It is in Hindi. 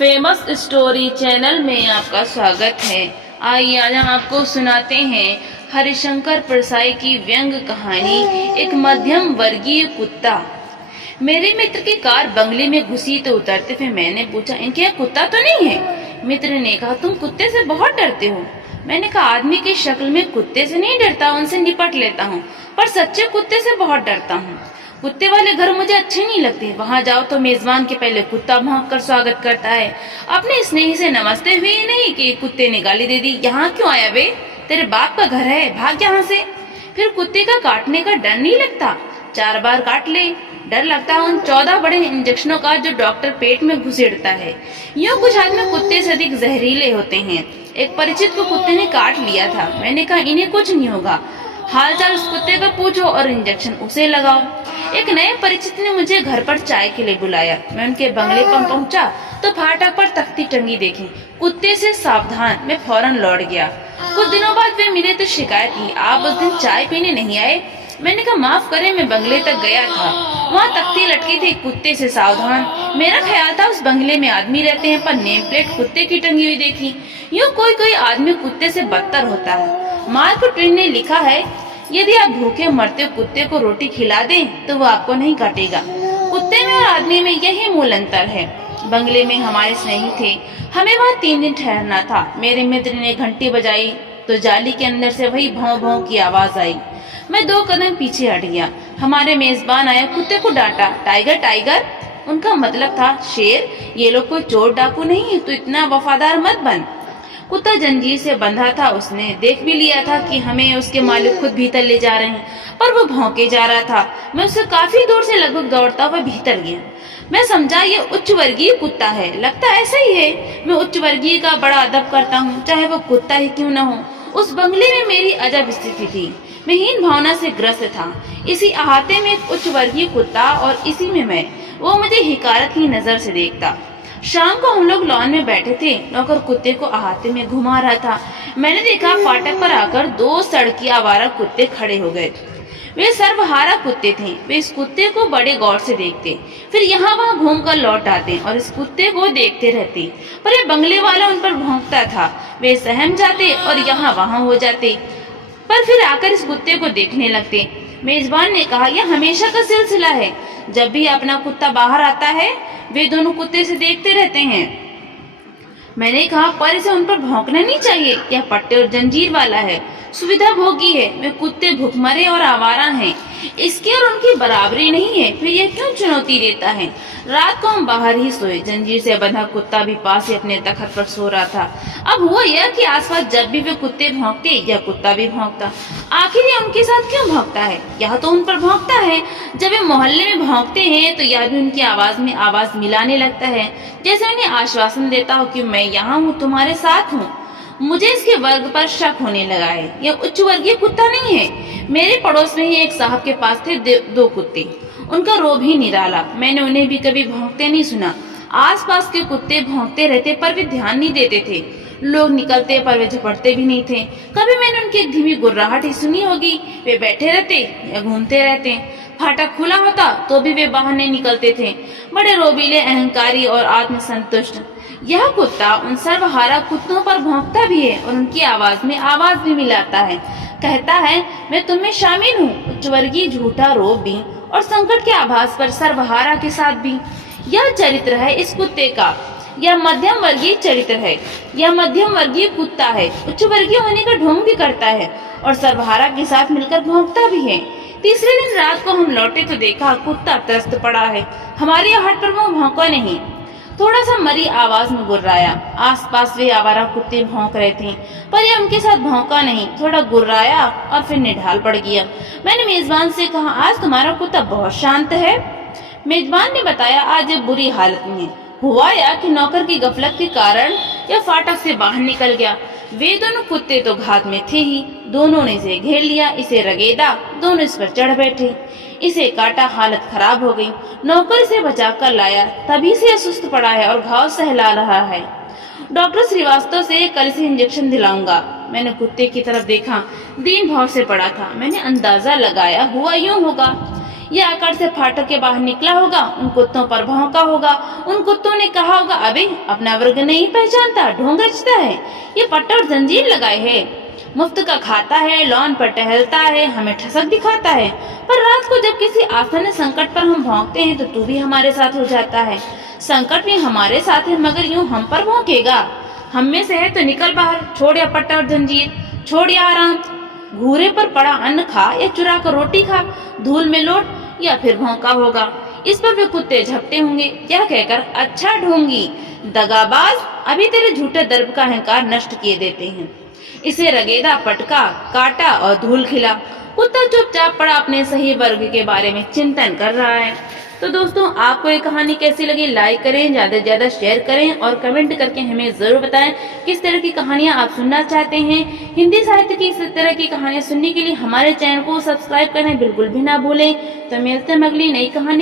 फेमस स्टोरी चैनल में आपका स्वागत है। आइए आज हम आपको सुनाते हैं हरिशंकर परसाई की व्यंग कहानी एक मध्यम वर्गीय कुत्ता। मेरे मित्र की कार बंगले में घुसी तो उतरते हुए मैंने पूछा, इनके यहाँ कुत्ता तो नहीं है? मित्र ने कहा, तुम कुत्ते से बहुत डरते हो। मैंने कहा, आदमी की शक्ल में कुत्ते से नहीं डरता, उनसे निपट लेता हूँ, पर सच्चे कुत्ते से बहुत डरता हूँ। कुत्ते वाले घर मुझे अच्छे नहीं लगते। वहाँ जाओ तो मेजबान के पहले कुत्ता भौंक कर स्वागत करता है। अपने स्नेही से नमस्ते हुए ही नहीं कि कुत्ते ने गाली दे दी, यहाँ क्यों आया बे, तेरे बाप का घर है, भाग यहाँ से। फिर कुत्ते का काटने का डर नहीं लगता? 4 बार काट ले। डर लगता है उन 14 बड़े इंजेक्शनों का जो डॉक्टर पेट में घुसेड़ता है। यूँ कुछ आदमी कुत्ते से अधिक जहरीले होते हैं। एक परिचित को कुत्ते ने काट लिया था। मैंने कहा, इन्हें कुछ नहीं होगा, हालचाल उस कुत्ते का पूछो और इंजेक्शन उसे लगाओ। एक नए परिचित ने मुझे घर पर चाय के लिए बुलाया। मैं उनके बंगले पर पहुंचा तो फाटक पर तख्ती टंगी देखी, कुत्ते से सावधान। मैं फौरन लौट गया। कुछ दिनों बाद वे मिले तो शिकायत की, आप उस दिन चाय पीने नहीं आए। मैंने कहा, माफ करें, मैं बंगले तक गया था, वहाँ तख्ती लटकी थी, कुत्ते से सावधान। मेरा ख्याल था उस बंगले में आदमी रहते हैं, पर नेम प्लेट कुत्ते की टंगी हुई देखी। यूँ कोई कोई आदमी कुत्ते से बदतर होता है। मार्क ट्वेन ने लिखा है, यदि आप भूखे मरते कुत्ते को रोटी खिला दें तो वो आपको नहीं काटेगा। कुत्ते में और आदमी में यही मूल अंतर है। बंगले में हमारे स्नेही थे, हमें वहाँ 3 दिन ठहरना था। मेरे मित्र ने घंटी बजाई तो जाली के अंदर से वही भौं भौं की आवाज आई। मैं 2 कदम पीछे हट गया। हमारे मेजबान आया, कुत्ते को डांटा, टाइगर टाइगर। उनका मतलब था शेर, ये लोग कोई चोर डाकू नहीं है, तो इतना वफादार मत बन। कुत्ता जंजीर से बंधा था। उसने देख भी लिया था कि हमें उसके मालिक खुद भीतर ले जा रहे हैं, पर वो भौंके जा रहा था। मैं उससे काफी दूर से लगभग दौड़ता हुआ भीतर गया। मैं समझा ये उच्च वर्गीय कुत्ता है, लगता ऐसा ही है। मैं उच्च वर्गीय का बड़ा अदब करता हूँ, चाहे वो कुत्ता ही क्यों न हो। उस बंगले में मेरी अजब स्थिति थी। मैं हीन भावना से ग्रस्त था। इसी अहाते में एक उच्च वर्गीय कुत्ता और इसी में मैं। वो मुझे हिकारत की नजर से देखता। शाम को हम लोग लॉन में बैठे थे। नौकर कुत्ते को अहाते में घुमा रहा था। मैंने देखा फाटक पर आकर 2 सड़की आवारा कुत्ते खड़े हो गए। वे सर्वहारा कुत्ते थे। वे इस कुत्ते को बड़े गौर से देखते, फिर यहाँ वहाँ घूमकर लौट आते और इस कुत्ते को देखते रहते। पर ये बंगले वाला उन पर भौंकता था। वे सहम जाते और यहाँ वहाँ हो जाते, पर फिर आकर इस कुत्ते को देखने लगते। मेजबान ने कहा, यह हमेशा का सिलसिला है। जब भी अपना कुत्ता बाहर आता है वे दोनों कुत्ते से देखते रहते हैं। मैंने कहा, पर इसे उन पर भौंकना नहीं चाहिए, यह पट्टे और जंजीर वाला है, सुविधा भोगी है। वे कुत्ते भूखमरे और आवारा हैं, इसकी और उनकी बराबरी नहीं है, फिर यह क्यों चुनौती देता है। रात को हम बाहर ही सोए। जंजीर से बंधा कुत्ता भी पास ही अपने तखत पर सो रहा था। अब हुआ यह कि आसपास जब भी वे कुत्ते भौंकते यह कुत्ता भी भौंकता। आखिर ये उनके साथ क्यों भौंकता है? यह तो उन पर भौंकता है। जब वे मोहल्ले में भौंकते हैं तो यह भी उनकी आवाज में आवाज मिलाने लगता है, जैसे उन्हें आश्वासन देता हो कि मैं यहाँ हूँ, तुम्हारे साथ हूँ। मुझे इसके वर्ग पर शक होने लगा है। यह उच्च वर्गीय कुत्ता नहीं है। मेरे पड़ोस में ही एक साहब के पास थे 2 कुत्ते। उनका रोब ही निराला। मैंने उन्हें भी कभी भौंकते नहीं सुना। आसपास के कुत्ते भौंकते रहते पर वे ध्यान नहीं देते थे। लोग निकलते पर वे झपटते भी नहीं थे। कभी मैंने उनकी एक धीमी गुर्राहट ही सुनी होगी। वे बैठे रहते या घूमते रहते। फाटक खुला होता तो भी वे बाहर नहीं निकलते थे। बड़े रोबीले, अहंकारी और आत्मसंतुष्ट। यह कुत्ता उन सर्वहारा कुत्तों पर भौंकता भी है और उनकी आवाज में आवाज भी मिलाता है। कहता है, मैं तुम में शामिल हूँ। उच्च वर्गीय, झूठा, रोब भी और संकट के आभास पर सर्वहारा के साथ भी। यह चरित्र है इस कुत्ते का। यह मध्यम वर्गीय चरित्र है। यह मध्यम वर्गीय कुत्ता है। उच्च वर्गीय होने का ढोंग भी करता है और सर्वहारा के साथ मिलकर भौंकता भी है। तीसरे दिन रात को हम लौटे तो देखा कुत्ता त्रस्त पड़ा है। हमारी आहट पर वो भौंका नहीं, थोड़ा सा मरी आवाज में गुर्राया। आसपास वे आवारा कुत्ते भौंक रहे थे, पर यह उनके साथ भौंका नहीं, थोड़ा गुर्राया और फिर निढाल पड़ गया। मैंने मेजबान से कहा, आज तुम्हारा कुत्ता बहुत शांत है। मेजबान ने बताया, आज ये बुरी हालत में है। हुआ या कि नौकर की गफलत के कारण यह फाटक से बाहर निकल गया। वे दोनों कुत्ते तो घात में थे ही। दोनों ने इसे घेर लिया, इसे रगेदा, दोनों इस पर चढ़ बैठे, इसे काटा, हालत खराब हो गई। नौकर इसे बचाकर लाया, तभी से सुस्त पड़ा है और घाव सहला रहा है। डॉक्टर श्रीवास्तव से कल इसे इंजेक्शन दिलाऊंगा। मैंने कुत्ते की तरफ देखा, दीन भाव से पड़ा था। मैंने अंदाजा लगाया हुआ यूं होगा। ये आकर से फाटक के बाहर निकला होगा, उन कुत्तों पर भौंका होगा। उन कुत्तों ने कहा होगा, अबे अपना वर्ग नहीं पहचानता, ढोंग रचता है, ये पट्टा और जंजीर लगाए है, मुफ्त का खाता है, लॉन पर टहलता है, हमें ठसक दिखाता है। पर रात को जब किसी आसन्न संकट पर हम भौंकते हैं तो तू भी हमारे साथ हो जाता है। संकट भी हमारे साथ है, मगर यूं हम पर भौंकेगा। हम में से है तो निकल बाहर, छोड़ या पट्टा और जंजीर, छोड़ या आराम, घूरे पर पड़ा अन्न खा या चुरा कर रोटी खा, धूल में लौट या फिर भौंका होगा। इस पर वे कुत्ते झपटे होंगे, क्या कहकर, अच्छा ढोंगी, दगाबाज, अभी तेरे झूठे दर्प का अहंकार नष्ट किए देते हैं। इसे रगेदा, पटका, काटा और धूल खिला। कुत्ता चुपचाप पड़ा अपने सही वर्ग के बारे में चिंतन कर रहा है। तो दोस्तों, आपको ये कहानी कैसी लगी, लाइक करें, ज्यादा से ज्यादा शेयर करें और कमेंट करके हमें जरूर बताएं किस तरह की कहानियां आप सुनना चाहते हैं। हिंदी साहित्य की इस तरह की कहानियां सुनने के लिए हमारे चैनल को सब्सक्राइब करना बिल्कुल भी ना भूलें। तो मिलते हैं अगली नई कहानी।